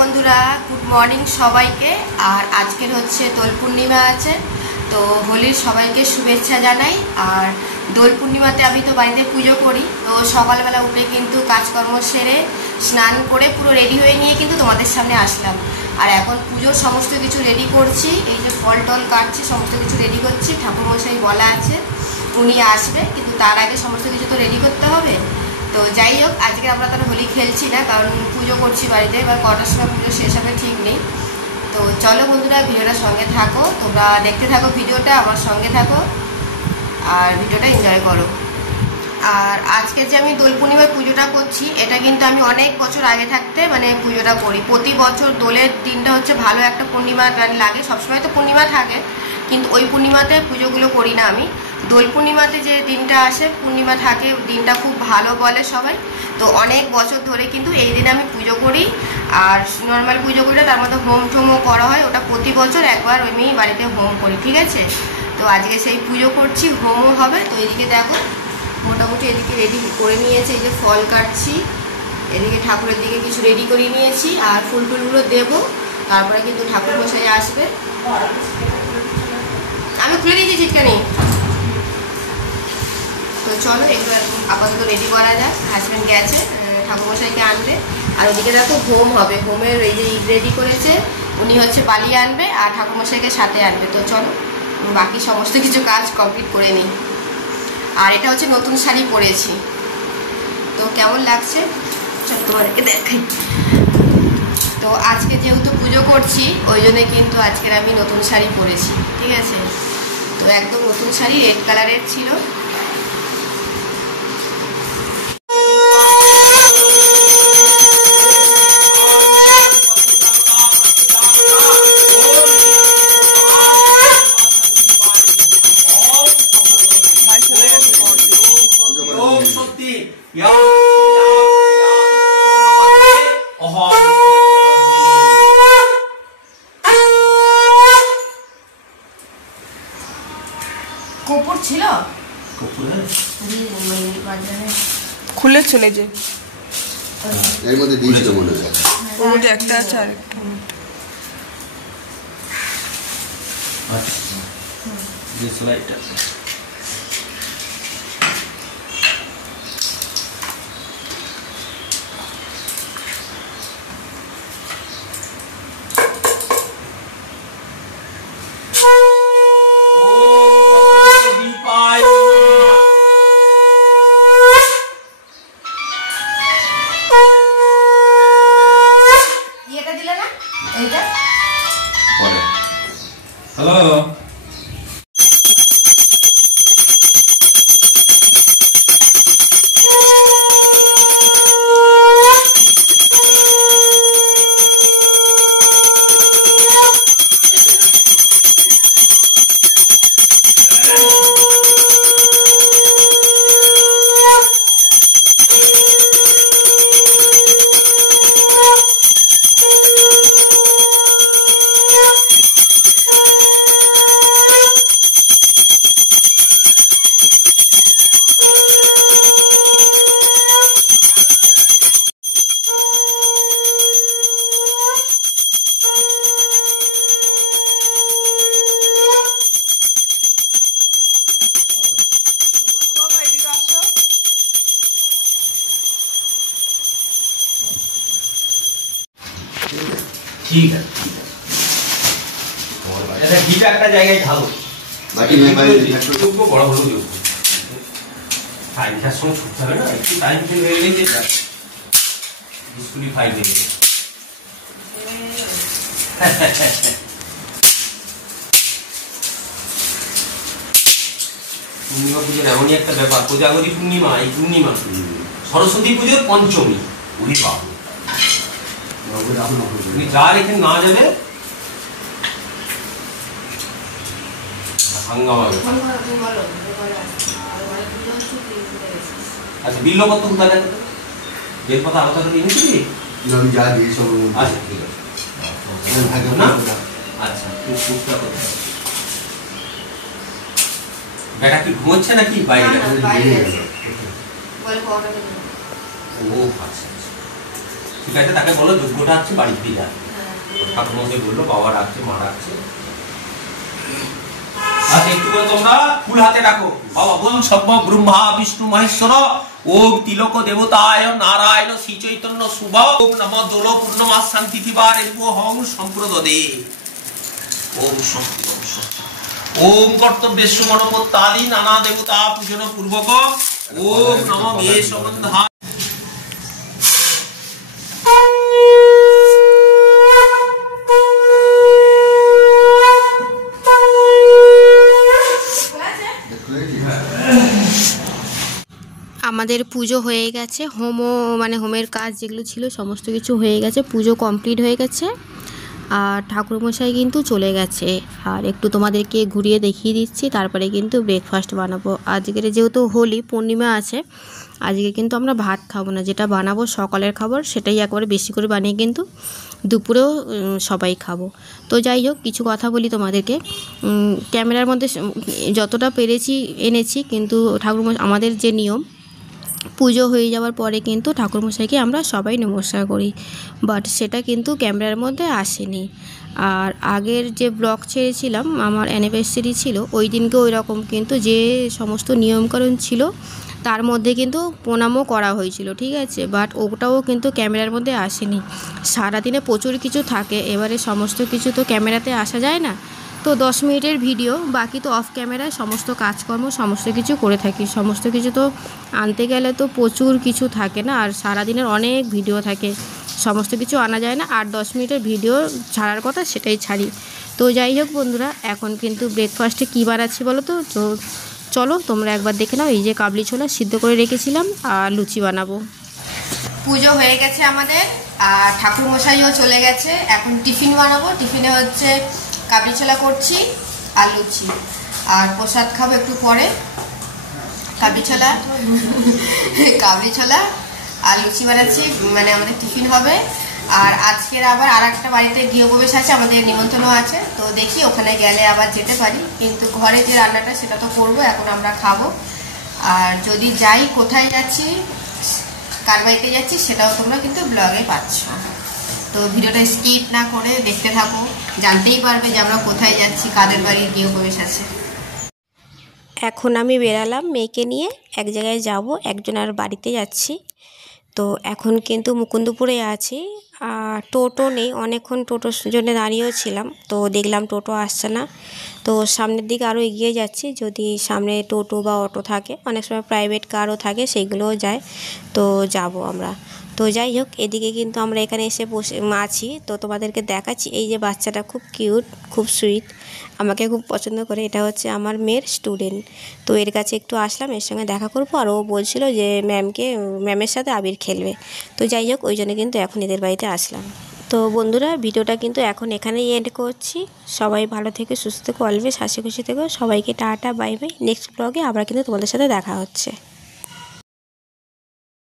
বন্ধুরা, good morning সবাইকে। আর আজকের হচ্ছে দোল পূর্ণিমা আছে, তো হোলির সবাইকে শুভেচ্ছা জানাই। আর দোল পূর্ণিমাতে আমি তো বাড়িতে পুজো করি, তো সকালবেলা উঠে কিন্তু কাজকর্ম সেরে স্নান করে পুরো রেডি হয়ে নিয়ে কিন্তু তোমাদের সামনে আসলাম। আর এখন পুজোর সমস্ত কিছু রেডি করছি, এই যে ফল টল কাটছি, সমস্ত কিছু রেডি করছি। ঠাকুরমশাই বলা আছে উনি আসবে, কিন্তু তার আগে সমস্ত কিছু তো রেডি করতে হবে। তো যাই হোক, আজকে আমরা তার হোলি খেলছি না, কারণ পুজো করছি বাড়িতে। এবার কটার সময় পুজো শেষ হবে ঠিক নেই। তো চলো বন্ধুরা, ভিডিওটা সঙ্গে থাকো, তোমরা দেখতে থাকো ভিডিওটা, আমার সঙ্গে থাকো আর ভিডিওটা এনজয় করো। আর আজকে যে আমি দোল পূর্ণিমায় পুজোটা করছি, এটা কিন্তু আমি অনেক বছর আগে থাকতে পুজোটা করি। প্রতি বছর দোলের দিনটা হচ্ছে ভালো একটা পূর্ণিমা লাগে, সবসময় তো পূর্ণিমা থাকে, কিন্তু ওই পূর্ণিমাতে পুজোগুলো করি না আমি। দোল পূর্ণিমাতে যে দিনটা আসে, পূর্ণিমা থাকে, দিনটা খুব ভালো বলে সবাই। তো অনেক বছর ধরে কিন্তু এই দিনে আমি পুজো করি। আর নর্মাল পুজো করি, তার মধ্যে হোম টোমও করা হয়, ওটা প্রতি বছর একবার আমি বাড়িতে হোম করি, ঠিক আছে। তো আজকে সেই পুজো করছি, হোমও হবে। তো এদিকে দেখো, মোটামুটি এদিকে রেডি করে নিয়েছি, এই যে ফল কাটছি, এদিকে ঠাকুরের দিকে কিছু রেডি করে নিয়েছি। আর ফুল টুলগুলো দেবো, তারপরে কিন্তু ঠাকুর মশাই আসবে। আমি খুলে দিয়েছি চিটকানি। তো চলো এগুলো আপাতত রেডি করা যাক। হাজব্যান্ড গেছে ঠাকুরমশাইকে আনবে। আর ওদিকে দেখো হোম হবে, হোমের এই যে রেডি করেছে, উনি হচ্ছে বালি আনবে আর ঠাকুরমশাইকে সাথে আনবে। তো চলো বাকি সমস্ত কিছু কাজ কমপ্লিট করে নিই। আর এটা হচ্ছে নতুন শাড়ি পরেছি, তো কেমন লাগছে চলো তোমাদেরকে দেখাই। তো আজকে যেহেতু পুজো করছি, ওই জন্য কিন্তু আজকের আমি নতুন শাড়ি পরেছি, ঠিক আছে। তো একদম নতুন শাড়ি, রেড কালারের ছিল। কপুর ছিল, খুলে চলে যে এর মধ্যে দিয়েছিল মনে হয়, ওর একটা আছে আর একটা। আচ্ছা, যে স্লাইডটা হ্যালো ঠিক আছে, আচ্ছা ঘিটা একটা জায়গায় ঢালো, বাকি যোগ্য বড় হলো যোগ্য। টাইমটার সময় ছুটতে হবে না, একটু টাইম ফেল হয়ে গেলে যেটা স্কুলি ফাইভ হয়ে গেছে। পূর্ণিমা পুজোর এমনই একটা ব্যাপার, কোজাগরী পূর্ণিমা, এই পূর্ণিমা সরস্বতী পুজোর পঞ্চমী। উনি বাবু তুমি যার এখানে না যাবে হাঙ্গামা। আচ্ছা বিল্লপত্র কোথায় দেখো, বেলপাতা আলাদা করে এনেছি যা দিয়ে সব। আচ্ছা ঠিক আছে না, আচ্ছা তুমি পুষ্টা করতে বেটা কি ঘুমোচ্ছে নাকি বাইরে? ও আচ্ছা, ঠিক আছে, তাকে বলো যোগ্যটা আছে বাড়িতে যা। ঠাকুরমশাই বললো বাবা রাখছে, মা রাখছে। আচ্ছা একটু করে তোমরা ফুল হাতে রাখো। বাবা বল সর্ব ব্রহ্মা বিষ্ণু মহেশ্বর ওম তিলক দেবতায় নারায়ণ শ্রী চৈতন্য শুভ ওম নম দোল পূর্ণমা শান্তি তিবার হং সম্প্রদদে ওম শান্তি ওম শান্তি ওম কর্তব্যস্য মনোপত্তাদি নানা দেবতা পূজন পূর্বক ওম নম মে সম্বন্ধা। আমাদের পুজো হয়ে গেছে, হোমের কাজ যেগুলো ছিল সমস্ত কিছু হয়ে গেছে, পুজো কমপ্লিট হয়ে গেছে। আর ঠাকুরমশাই কিন্তু চলে গেছে। আর একটু তোমাদেরকে ঘুরিয়ে দেখিয়ে দিচ্ছি, তারপরে কিন্তু ব্রেকফাস্ট বানাবো। আজকের যেহেতু হোলি পূর্ণিমা আছে, আজকে কিন্তু আমরা ভাত খাবো না, যেটা বানাবো সকালের খাবার সেটাই একবারে বেশি করে বানিয়ে কিন্তু দুপুরেও সবাই খাবো। তো যাই হোক, কিছু কথা বলি তোমাদেরকে। ক্যামেরার মধ্যে যতটা পেরেছি এনেছি, কিন্তু আমাদের যে নিয়ম, পুজো হয়ে যাওয়ার পরে কিন্তু ঠাকুরমশাইকে আমরা সবাই নমস্কার করি, বাট সেটা কিন্তু ক্যামেরার মধ্যে আসেনি। আর আগের যে ব্লগ ছেড়েছিলাম, আমার অ্যানিভার্সারি ছিল, ওই দিনকে ওই রকম কিন্তু যে সমস্ত নিয়মকানুন ছিল তার মধ্যে কিন্তু প্রণামও করা হয়েছিল, ঠিক আছে, বাট ওটাও কিন্তু ক্যামেরার মধ্যে আসেনি। সারাদিনে প্রচুর কিছু থাকে, এবারে সমস্ত কিছু তো ক্যামেরাতে আসা যায় না। তো 10 মিনিটের ভিডিও, বাকি তো অফ ক্যামেরায় সমস্ত কাজকর্ম সমস্ত কিছু করে থাকি। সমস্ত কিছু তো আনতে গেলে তো প্রচুর কিছু থাকে না, আর সারাদিনের অনেক ভিডিও থাকে, সমস্ত কিছু আনা যায় না। 8-10 মিনিটের ভিডিও ছাড়ার কথা সেটাই ছাড়ি। তো যাই হোক বন্ধুরা, এখন কিন্তু ব্রেকফাস্টে কী বানাচ্ছি বলো তো চলো তোমরা একবার দেখে নাও। এই যে কাবলি ছোলা সিদ্ধ করে রেখেছিলাম, আর লুচি বানাবো। পুজো হয়ে গেছে আমাদের, আর ঠাকুরমশাইও চলে গেছে। এখন টিফিন বানাবো। টিফিনে হচ্ছে কাবলি ছোলা করছি আর লুচি, আর প্রসাদ খাবো একটু পরে। কাবলি ছোলা আর লুচি বানাচ্ছি, মানে আমাদের টিফিন হবে। আর আজকের আবার আর একটা বাড়িতে গৃহপ্রবেশ আছে, আমাদের নিমন্ত্রণ আছে। তো দেখি ওখানে গেলে আবার যেতে পারি, কিন্তু ঘরে যে রান্নাটা সেটা তো করবো, এখন আমরা খাবো। আর যদি যাই, কোথায় যাচ্ছি, কার বাড়িতে যাচ্ছি, সেটাও তোমরা কিন্তু ব্লগে পাচ্ছ। তো ভিডিওটা স্কিপ না করে দেখতে থাকো, জানতেই পারবে যে আমরা কোথায় যাচ্ছি, কাদের বাড়ির গৃহপ্রবেশ আছে। এখন আমি বেরালাম মেয়েকে নিয়ে, এক জায়গায় যাব, একজনের বাড়িতে যাচ্ছি। তো এখন কিন্তু মুকুন্দপুরে আছি, আর টোটো নেই। অনেকক্ষণ টোটোর জন্য দাঁড়িয়েও ছিলাম, তো দেখলাম টোটো আসছে না। তো সামনের দিকে আরও এগিয়ে যাচ্ছি, যদি সামনে টোটো বা অটো থাকে, অনেক সময় প্রাইভেট কারও থাকে, সেইগুলোও যায়, তো যাব আমরা। তো যাই হোক, এদিকে কিন্তু আমরা এখানে এসে বসে আছি। তো তোমাদেরকে দেখাচ্ছি, এই যে বাচ্চাটা খুব কিউট, খুব সুইট, আমাকে খুব পছন্দ করে। এটা হচ্ছে আমার মেয়ের স্টুডেন্ট। তো এর কাছে একটু আসলাম, এর সঙ্গে দেখা করবো। আর ও বলছিল যে ম্যামের সাথে আবির খেলবে। তো যাই হোক, ওই জন্য কিন্তু এখন এদের বাড়িতে আসলাম। তো বন্ধুরা, ভিডিওটা কিন্তু এখন এখানেই এন্ড করছি। সবাই ভালো থেকে সুস্থ থেকো, অলওয়েজ হাসি খুশি থেকো। সবাইকে টাটা, বাই বাই। নেক্সট ব্লগে আবার কিন্তু তোমাদের সাথে দেখা হচ্ছে।